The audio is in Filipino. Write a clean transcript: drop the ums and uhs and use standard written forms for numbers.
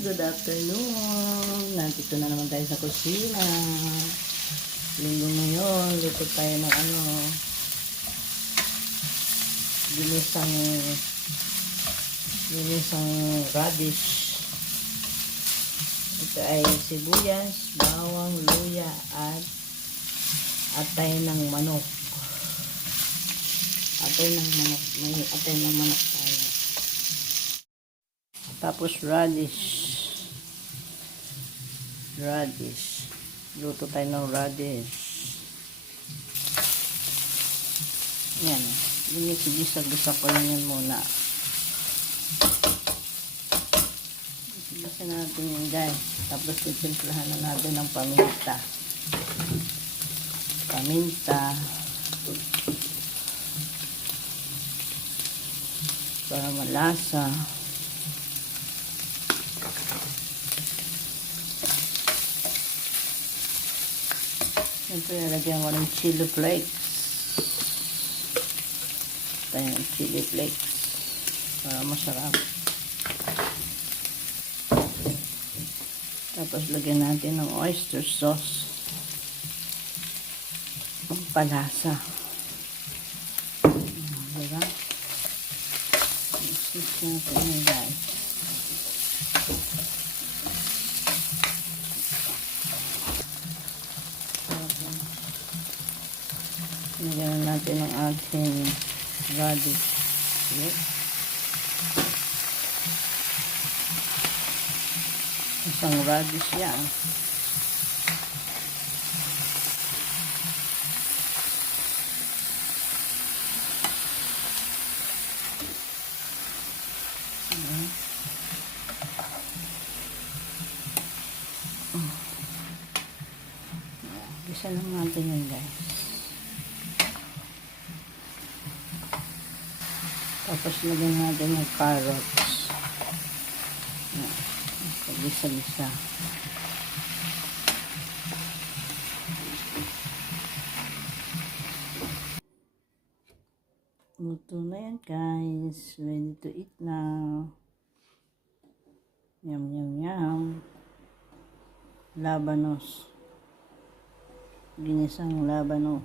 good afternoon. Nandito na naman tayo sa kusina. Linggo ngayon, luto tayo ng ginisang radish. Ito ay sibuyas, bawang, luya, at atay ng manok. Atay ng manok. May atay ng manok tayo. Tapos radish. Luto tayo ng radish. Yan. Ginisa-gisa ko lang yan muna. Gisa natin yan guys. Tapos titimplahan na natin ng paminta. Para malasa. Siyempre, nalagyan ko ng chili flakes. Tayo ng chili flakes. Para masarap. Tapos, lagyan natin ng oyster sauce. Ang palasa. Diba? Mix natin yun, guys. Lagyan natin ang ating radish. Yes. Isang radish yan. Gisa lang natin yun guys. Tapos lagyan natin ng carrots. Gisa-gisa. Luto na yan guys. Ready to eat now. Yum yum yum. Labanos. Ginisang labanos.